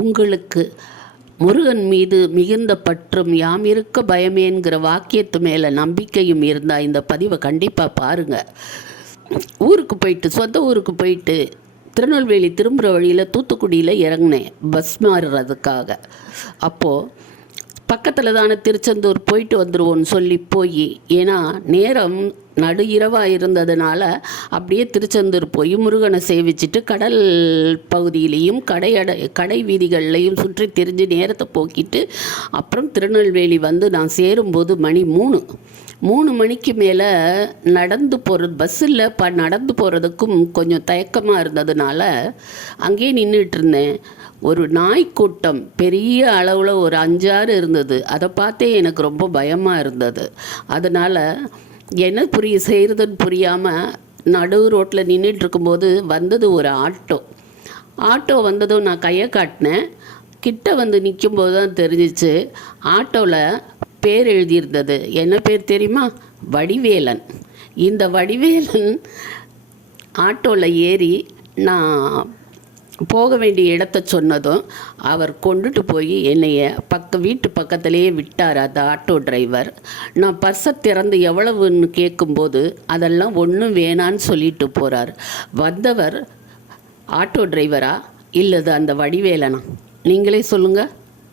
உங்களுக்கு முருகன் மீது மிகுந்த பற்றும் யாம் இருக்க பயமேங்கிற வாக்கியத்து மேலே நம்பிக்கையும் இருந்தால் இந்த பதிவை கண்டிப்பாக பாருங்கள். ஊருக்கு போயிட்டு, சொந்த ஊருக்கு போயிட்டு திருநெல்வேலி திரும்புகிற வழியில் தூத்துக்குடியில் இறங்கினேன் பஸ் மாறுறதுக்காக. அப்போது பக்கத்தில் தானே திருச்செந்தூர் போயிட்டு வந்துடுவோன்னு சொல்லி போய், ஏன்னா நேரம் நடு இரவாக இருந்ததுனால அப்படியே திருச்செந்தூர் போய் முருகனை சேவிச்சுட்டு கடல் பகுதியிலையும் கடை வீதிகள்லையும் சுற்றி திரிஞ்சு நேரத்தை போக்கிட்டு அப்புறம் திருநெல்வேலி வந்து நான் சேரும்போது மணி 3 மணிக்கு மேலே நடந்து போகிறது, பஸ்ஸில் நடந்து போகிறதுக்கும் கொஞ்சம் தயக்கமாக இருந்ததுனால அங்கேயே நின்றுட்டு இருந்தேன். ஒரு நாய்க்கூட்டம் பெரிய அளவில் ஒரு 5-6 இருந்தது. அதை பார்த்தே எனக்கு ரொம்ப பயமாக இருந்தது. அதனால் என்ன செய்கிறதுன்னு புரியாமல் நடு ரோட்டில் நின்றுட்டு இருக்கும்போது வந்தது ஒரு ஆட்டோ வந்ததும் நான் கையை காட்டினேன். கிட்ட வந்து நிற்கும்போது தான் தெரிஞ்சிச்சு ஆட்டோவில் பேர் எழுதியிருந்தது. என்ன பேர் தெரியுமா? வடிவேலன். இந்த வடிவேலன் ஆட்டோவில் ஏறி நான் போக வேண்டிய இடத்த சொன்னதும் அவர் கொண்டுட்டு போய் என்னைய வீட்டு பக்கத்துலேயே விட்டார் அந்த ஆட்டோ டிரைவர். நான் பர்ஸை திறந்து எவ்வளவுன்னு கேட்கும்போது அதெல்லாம் ஒன்றும் வேணான்னு சொல்லிட்டு போகிறார். வந்தவர் ஆட்டோ டிரைவரா இல்லது அந்த வடிவேலனா? நீங்களே சொல்லுங்கள்.